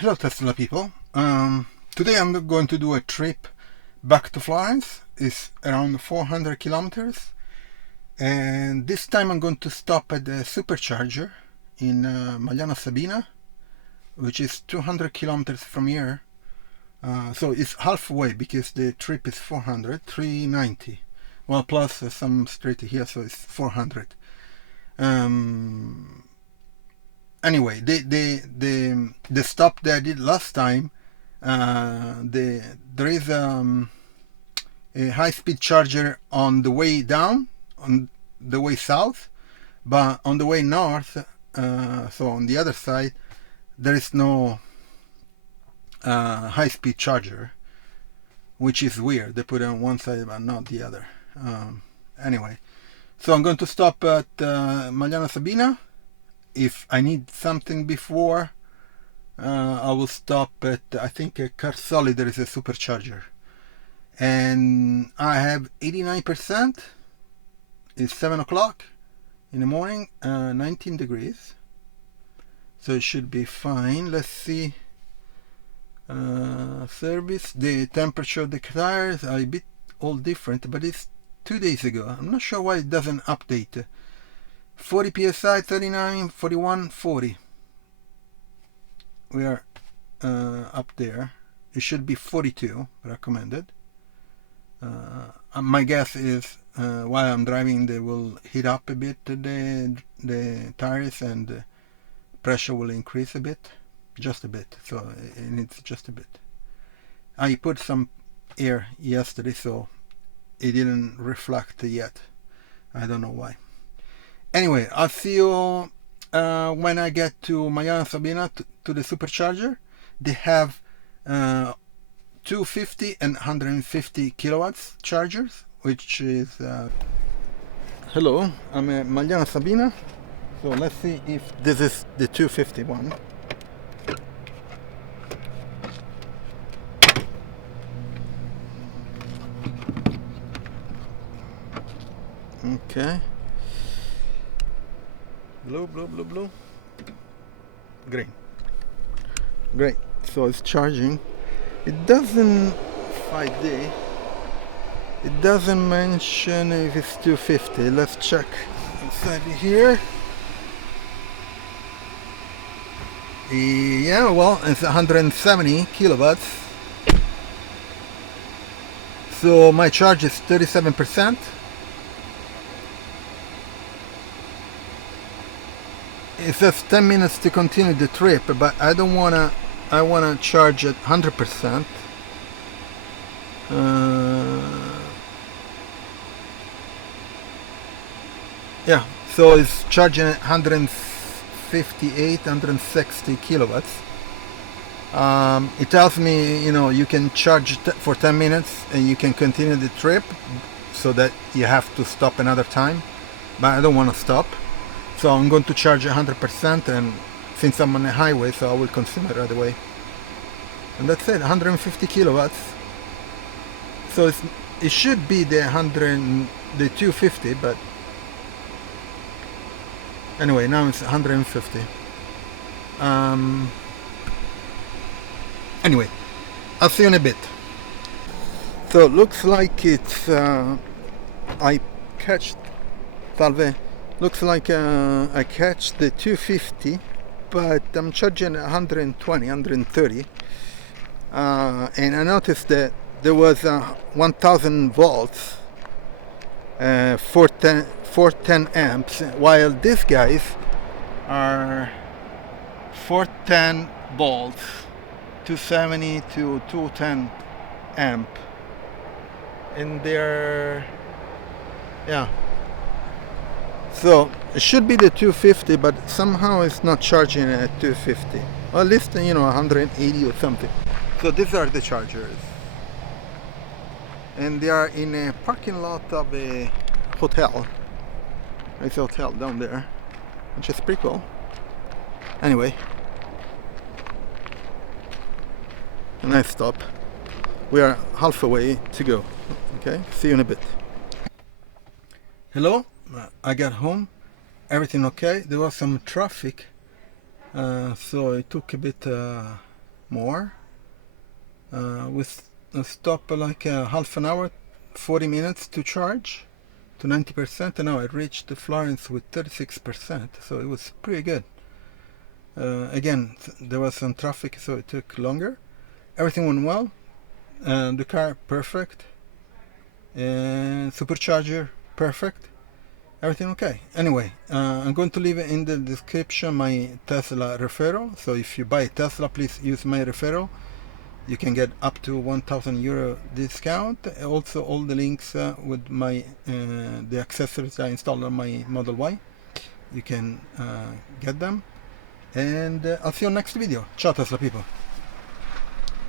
Hello Tesla people. Today I'm going to do a trip back to Florence. It's around 400 kilometers, and this time I'm going to stop at the Supercharger in Magliano Sabina, which is 200 kilometers from here. So it's halfway because the trip is 390. Well, plus some straight here, so it's 400. Anyway, the stop that I did last time, there is a high-speed charger on the way down, on the way south, but on the way north, so on the other side, there is no high-speed charger, which is weird. They put it on one side but not the other. Anyway, so I'm going to stop at Magliano Sabina. If I need something before, I will stop at, I think, a Car Solid. There is a supercharger, and I have 89%. It's 7 o'clock in the morning, 19 degrees, so it should be fine. Let's see. Service, the temperature of the tires are a bit all different, but it's 2 days ago. I'm not sure why it doesn't update. 40 psi, 39, 41, 40. We are up there. It should be 42 recommended. My guess is while I'm driving they will heat up a bit the tires, and the pressure will increase a bit, just a bit. So it needs just a bit. I put some air yesterday, so it didn't reflect yet. I don't know why. Anyway, I'll see you when I get to Magliano Sabina, to the supercharger. They have 250 and 150 kilowatts chargers, which is... Hello, I'm at Magliano Sabina. So let's see if this is the 250 one. Okay. Blue. Green. Great. So it's charging. It doesn't 5D. It doesn't mention if it's 250. Let's check inside here. Yeah, well, it's 170 kilowatts. So my charge is 37%. It says 10 minutes to continue the trip, but I don't wanna. I wanna charge at 100%. Yeah, so it's charging at 158, 160 kilowatts. It tells me, you can charge for 10 minutes and you can continue the trip, so that you have to stop another time. But I don't want to stop. So I'm going to charge 100%, and since I'm on a highway, so I will consume it right away. And that's it, 150 kilowatts. So it should be the 250, but anyway, now it's 150. Anyway, I'll see you in a bit. So it looks like it's I catched Salve. Looks like I catch the 250, but I'm charging 120, 130. And I noticed that there was 1000 volts, 410 amps, while these guys are 410 volts, 270 to 210 amp. And they're, yeah. So it should be the 250, but somehow it's not charging at 250, or at least 180 or something. So these are the chargers, and they are in a parking lot of a hotel. There's a hotel down there, which is pretty cool. Anyway, a nice stop. We are halfway to go. Okay, see you in a bit. Hello. I got home, everything okay. There was some traffic, so it took a bit more. With a stop like half an hour, 40 minutes to charge to 90%, and now I reached Florence with 36%, so it was pretty good. Again, there was some traffic, so it took longer. Everything went well, and the car perfect, and supercharger perfect, everything okay. Anyway, I'm going to leave in the description my Tesla referral, so if you buy a Tesla, please use my referral. You can get up to €1,000 discount. Also, all the links with my the accessories I installed on my Model Y, you can get them. And I'll see you on next video. Ciao Tesla people.